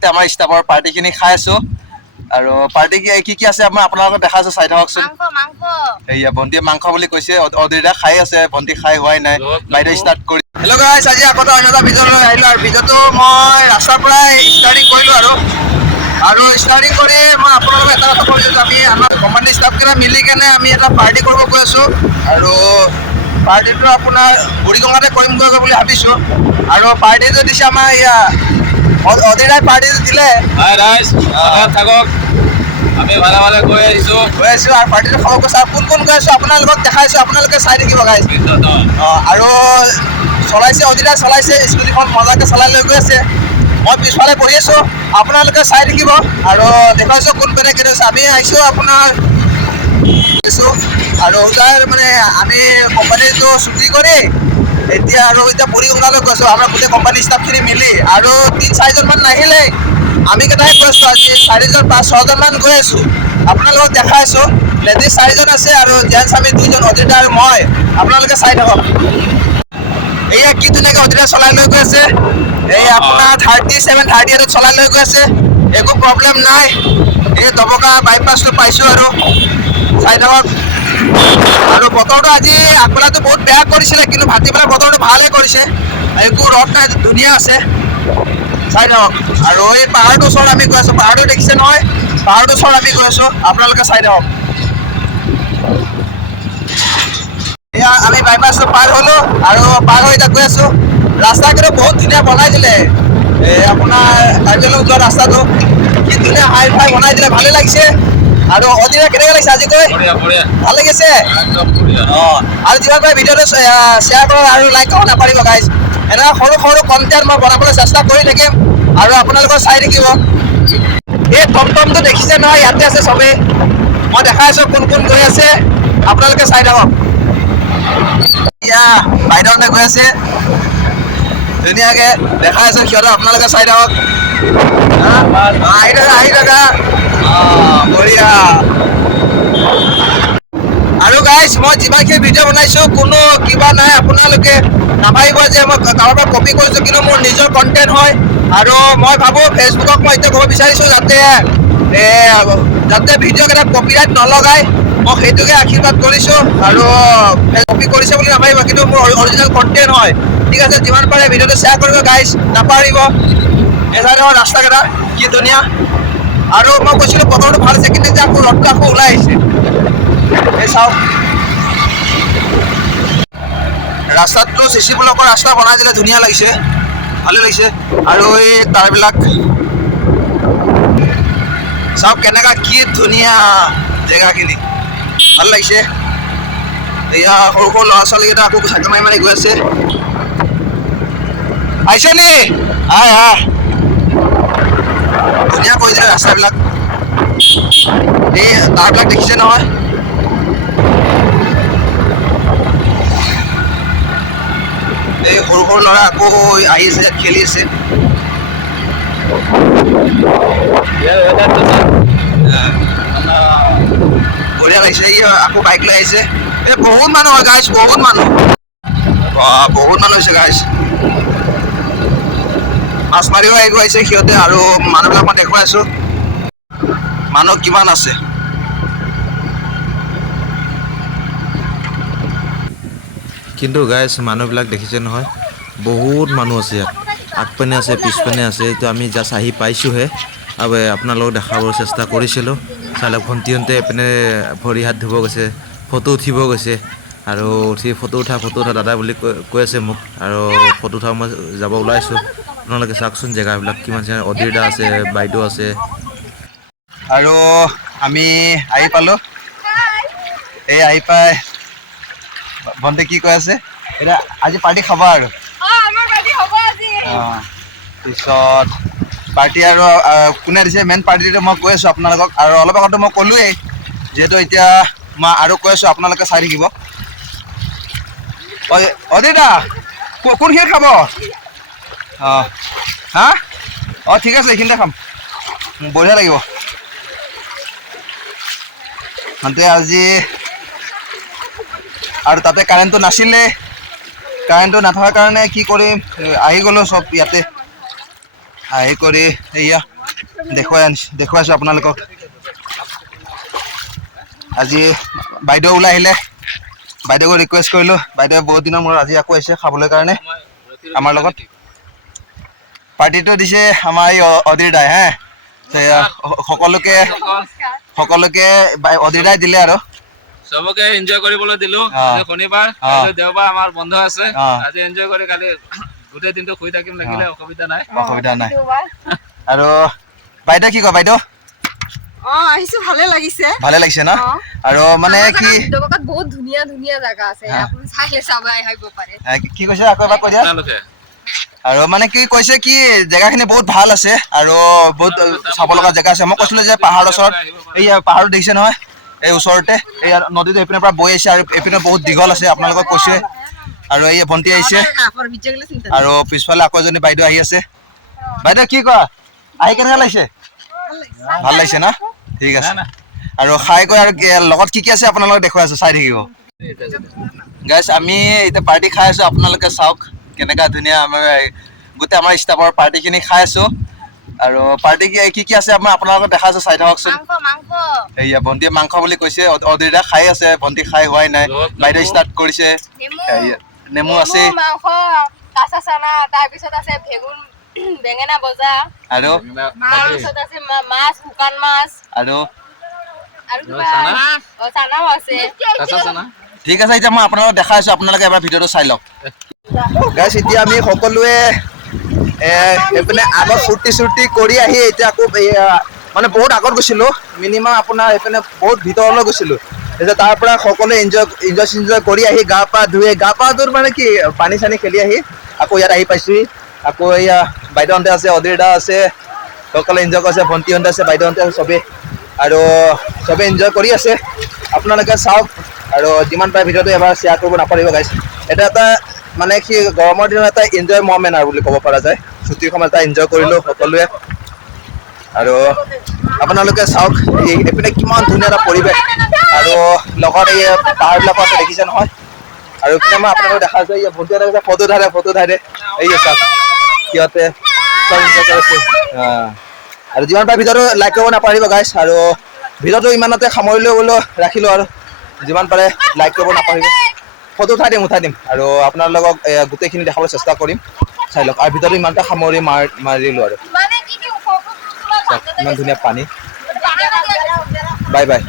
ভিতৰতে আমাৰ ষ্টাফৰ পাৰ্টিখিনি খাই আছো আৰু পাৰ্টি কি আছে আমাৰ আপোনালোকক দেখা আছো চাই থাককচোন এইয়া ভণ্টিয়ে মাংস বুলি কৈছে অদিৰা খাই আছে ভণ্টি খাই হোৱাই নাই বাইদেউ ষ্টাৰ্ট কৰি হেল্ল' গাইছ আজি আকৌ অন্য এটা ভিডিঅ'লৈ আহিলোঁ আৰু ভিডিঅ'টো মই ৰাস্তাৰ পৰাই ষ্টাৰ্টিং কৰিলোঁ আৰু ষ্টাৰ্টিং কৰি মই আপোনালোকক এটা কথা কৈছোঁ আমি আমাৰ কোম্পানীৰ ষ্টাফকেইটা মিলি কেনে আমি এটা পাৰ্টি কৰিব গৈ আছোঁ আৰু পাৰ্টিটো আপোনাৰ বুঢ়ীগঙ্গাতে কৰিমগৈ বুলি ভাবিছোঁ আৰু পাৰ্টিটো দিছে আমাৰ এয়া অদিৰাই পাৰ্টিটো দিলে থাকক আমি ভালে ভালে গৈ আছো আৰু পাৰ্টিটো খাব গৈছে আৰু কোন গৈ আছোঁ আপোনালোকক দেখাইছোঁ আপোনালোকে চাই থাকিব গাইছ আৰু চলাইছে অদিৰাই চলাইছে স্কুটিখন মজাকৈ চলাই লৈ গৈ আছে মই পিছফালে বহি আছোঁ আপোনালোকে চাই থাকিব আৰু দেখুৱাইছোঁ কোন পেনে কেনে আমি আহিছোঁ আপোনাৰ আৰু তাৰ মানে আমি কোম্পানীটো ছুটি কৰি এতিয়া বুঢ়ীগঙ্গালৈ গৈছোঁ আমাৰ গোটেই কোম্পানীৰ ষ্টাফখিনি মিলি আৰু 3-4জনমান নাহিলেই আমি কেইটাই গৈ আছোঁ আজি 4জন 5-6জনমান গৈ আছোঁ আপোনালোকক দেখাইছোঁ লেডিজ 4জন আছে আৰু জেণ্টছ আমি 2জন অদিতা আৰু মই আপোনালোকে চাই থাকক এয়া কি ধুনীয়াকৈ অদিতা চলাই লৈ গৈ আছে এই আপোনাৰ 37-38 চলাই লৈ গৈ আছে একো প্ৰব্লেম নাই এই দবকা বাইপাছটো পাইছোঁ আৰু চাই থাকক আৰু বতৰটো আজি আগবেলাটো বহুত বেয়া কৰিছিলে কিন্তু ভাটিবেলা বতৰটো ভালে কৰিছে একো ৰদ নাই ধুনীয়া আছে চাই থাকক আৰু এই পাহাৰটোৰ ওচৰত আমি গৈ আছোঁ পাহাৰটো দেখিছে নহয় পাহাৰটোৰ ওচৰত আমি গৈ আছোঁ আপোনালোকে চাই থাকক এয়া আমি বাইপাছটো পাৰ হ'লোঁ আৰু পাৰ হৈ তাত গৈ আছোঁ ৰাস্তা কিন্তু বহুত ধুনীয়া বনাই দিলে এই আপোনাৰ কাৰ্বি আংলং যোৱা ৰাস্তাটো কি ধুনীয়া হাই ফাই বনাই দিলে ভালে লাগিছে আৰু অদিৰা কেনেকৈ লাগিছে আজি গৈ ভাল লাগিছে অঁ আৰু যিমান পাৰে ভিডিঅ'টো শ্বেয়াৰ কৰক আৰু লাইক কৰিব নাপাৰিব গাইজ এনেকুৱা সৰু সৰু কণ্টেণ্ট মই বনাবলৈ চেষ্টা কৰি থাকিম আৰু আপোনালোকৰ চাই থাকিব এই টমটমটো দেখিছে নহয় ইয়াতে আছে চবেই মই দেখাই আছোঁ কোন গৈ আছে আপোনালোকে চাই থাকক এয়া বাইদেউহঁতে গৈ আছে ধুনীয়াকৈ দেখাই আছোঁ সিহঁতক আপোনালোকে চাই থাকক আহি থাকা বঢ়িয়া আৰু গাইজ মই যিমানখিনি ভিডিঅ' বনাইছোঁ কোনো কিবা নাই আপোনালোকে নাভাবিব যে মই কাৰোবাৰ পৰা কপি কৰিছোঁ কিন্তু মোৰ নিজৰ কণ্টেণ্ট হয় আৰু মই ভাবোঁ ফেচবুকক মই এতিয়া ক'ব বিচাৰিছোঁ যাতে ভিডিঅ'কেইটা কপিৰাইট নলগায় মই সেইটোকে আশীৰ্বাদ কৰিছোঁ আৰু কপি কৰিছে বুলি নাভাবিব কিন্তু মোৰ অৰিজিনেল কণ্টেণ্ট হয় ঠিক আছে যিমান পাৰে ভিডিঅ'টো শ্বেয়াৰ কৰিব গাইজ নাপাহৰিব এজানৰ ৰাস্তাকেইটা কি ধুনীয়া আৰু মই কৈছিলোঁ বতৰটো ভাল আছে কিন্তু এতিয়া আকৌ ৰ'দটো আকৌ ওলাই আহিছে এই চাওক ৰাস্তাটো চিচি ব্লকৰ ৰাস্তা বনাই দিলে ধুনীয়া লাগিছে ভালে লাগিছে আৰু এই তাৰবিলাক চাওক কেনেকুৱা কি ধুনীয়া জেগাখিনি ভাল লাগিছে এয়া সৰু সৰু ল'ৰা ছোৱালীকেইটা আকৌ চাইকেল মাৰি গৈ আছে আহিছে নি ধুনীয়া কৰিছে ৰাস্তাবিলাক এই তাৰবিলাক দেখিছে নহয় এই সৰু সৰু ল'ৰা আকৌ আহিছে খেলি আছে বঢ়িয়া লাগিছে আকৌ বাইক লৈ আহিছে এই বহুত মানুহ হয় গাইছ বহুত মানুহ হৈছে গাইছ মাছ মাৰিও আহিব আহিছে সিহঁতে আৰু মানুহবিলাক মই দেখুৱাই আছোঁ মানুহ কিমান আছে কিন্তু গাইজ মানুহবিলাক দেখিছে নহয় বহুত মানুহ আছে ইয়াত আগপিনে আছে পিছপিনে আছে তো আমি জাষ্ট আহি পাইছোঁহে আৰু আপোনালোকক দেখাবৰ চেষ্টা কৰিছিলোঁ চাই লওক ভণ্টিহঁতে এইপিনে ভৰি হাত ধুব গৈছে ফটো উঠিব গৈছে আৰু ফটো উঠা দাদা বুলি কৈ আছে মোক আৰু ফটো উঠাব মই যাব ওলাইছোঁ আপোনালোকে চাওকচোন জেগাবিলাক কিমান অদিতা আছে বাইদেউ আছে আৰু আমি আহি পালোঁ এই আহি পাই ভণ্টি কি কৈ আছে এতিয়া আজি পাৰ্টি খাবা আৰু পিছত পাৰ্টি আৰু কোনে দিছে মেইন পাৰ্টিটো মই কৈ আছোঁ আপোনালোকক আৰু অলপ আগতে মই ক'লোৱেই যিহেতু এতিয়া মই আৰু কৈ আছোঁ আপোনালোকে চাই থাকিব অদিতা কোনখিনি খাব ঠিক আছে এইখিনিতে খাম বঢ়িয়া লাগিব মানে আজি আৰু তাতে কাৰেণ্টটো নাছিলে কাৰেণ্টটো নাথাকাৰ কাৰণে কি কৰিম আহি গ'লোঁ চব ইয়াতে আহি কৰি এয়া দেখুৱাইছোঁ আপোনালোকক। আজি বাইদেউ ওলাই আহিলে, বাইদেউক ৰিকুৱেষ্ট কৰিলোঁ। বাইদেৱে বহুত দিনৰ মূৰত আজি আকৌ আহিছে খাবলৈ কাৰণে আমাৰ লগত। পাৰ্টিটো দিছে আমাৰ এই অধীৰ দাই হে। সকলোকে অধীৰ দাই দিলে আৰু চবকে এনজয় কৰিবলৈ দিলো। আজি শনিবাৰ, দেওবাৰ আমাৰ বন্ধ আছে। আজি এনজয় কৰি কালি গোটেই দিনটো শুই থাকিম লাগিলে, অসুবিধা নাই। আৰু বাইদেউ কি কয় বাইদেউ? আহিছো, ভালে লাগিছে ন? আৰু মানে কি বহুত ধুনীয়া ধুনীয়া জাগা আছে, আপুনি চাইলে চাব আহিব পাৰে। কি কৈছে আকৌ এবাৰ কৈ দিয়া। আৰু মানে কি কৈছে কি জেগাখিনি বহুত ভাল আছে আৰু বহুত চাব লগা জেগা আছে। মই কৈছিলো যে পাহাৰৰ ওচৰত, এই পাহাৰটো দেখিছে নহয়, এই ওচৰতে এই নদীটো এইপিনৰ পৰা বৈ আহিছে আৰু এইপিনে বহুত দীঘল আছে আপোনালোকক কৈছোৱে। আৰু এই ভণ্টি আহিছে আৰু পিছফালে আকৌ এজনী বাইদেউ আহি আছে। বাইদেউ কি কোৱা, আহি কেনেকুৱা লাগিছে? ভাল লাগিছে না? ঠিক আছে। আৰু খাই কৈ আৰু লগত কি কি আছে আপোনালোকক দেখুৱাই আছো, চাই থাকিব। গাইছ আমি এতিয়া পাৰ্টি খাই আছো, আপোনালোকে চাওক কেনেকুৱা ধুনীয়া আমাৰ গোটেই আমাৰ ষ্টাফৰ পাৰ্টিখিনি খাই আছো। আৰু পাৰ্টি কি কি আছে মই আপোনালোকক দেখাইছো, চাই থাককচোন। এয়া ভণ্টিয়ে মাংস বুলি কৈছে, অধীৰ দা খাই আছে, ভণ্টি খাই হোৱাই নাই। বাইদেউ ষ্টাৰ্ট কৰিছে, নেমু আছে, কাঁচা চানা, তাৰপিছত আছে বেঙেনা বজা, আৰু তাৰপিছত আছে মাছ, শুকান মাছ, আৰু চানাও আছে। ঠিক আছে, এতিয়া মই আপোনালোকক দেখাইছো, আপোনালোকে এবাৰ ভিডিঅ'টো চাই লওক। গাইছ এতিয়া আমি সকলোৱে এইপিনে আগত ফূৰ্তি কৰি আহি এতিয়া আকৌ মানে বহুত আগত গৈছিলো, মিনিমাম আপোনাৰ এইপিনে বহুত ভিতৰলৈ গৈছিলো। এতিয়া তাৰ পৰা সকলোৱে এনজয় কৰি আহি গা পা ধুই মানে কি পানী চানী খেলি আহি আকৌ ইয়াত আহি পাইছোহি। আকৌ এয়া বাইদেউহঁতে আছে, অধীৰ দা আছে, সকলোৱে এনজয় কৰিছে, ভণ্টিহঁতে আছে, বাইদেউহঁতে আছে, চবেই আৰু চবেই এনজয় কৰি আছে। আপোনালোকে চাওক আৰু যিমান পাৰে ভিডিঅ'টো এবাৰ শ্বেয়াৰ কৰিব নাপাহৰিব গাইছ। এটা মানে কি গৰমৰ দিনত এটা এনজয় মমেণ্ট আৰু বুলি ক'ব পৰা যায়। ছুটিৰ সময়ত এটা এনজয় কৰিলো সকলোৱে। আৰু আপোনালোকে চাওক এইপিনে কিমান ধুনীয়া এটা পৰিৱেশ আৰু লগত এই পাহাৰবিলাকো আছে, দেখিছে নহয়। আৰু এইপিনে মই আপোনালোকক দেখাইছো, এই ভণ্টিহঁতে ফটো ধাৰে এই চাওক সিহঁতে আৰু যিমান পাৰে ভিডিঅ'টো লাইক কৰিব নাপাহৰিব গাইছ। আৰু ভিডিঅ'টো ইমানতে সামৰিলৈ বোলো ৰাখিলো, আৰু যিমান পাৰে লাইক কৰিব নাপাহৰিব। ফটো উঠাই দিম আৰু আপোনালোকক গোটেইখিনি দেখাবলৈ চেষ্টা কৰিম, চাই লওক। আৰু ভিডিঅ'টো ইমানতে মাৰিলো আৰু ইমান ধুনীয়া পানী। Bye bye.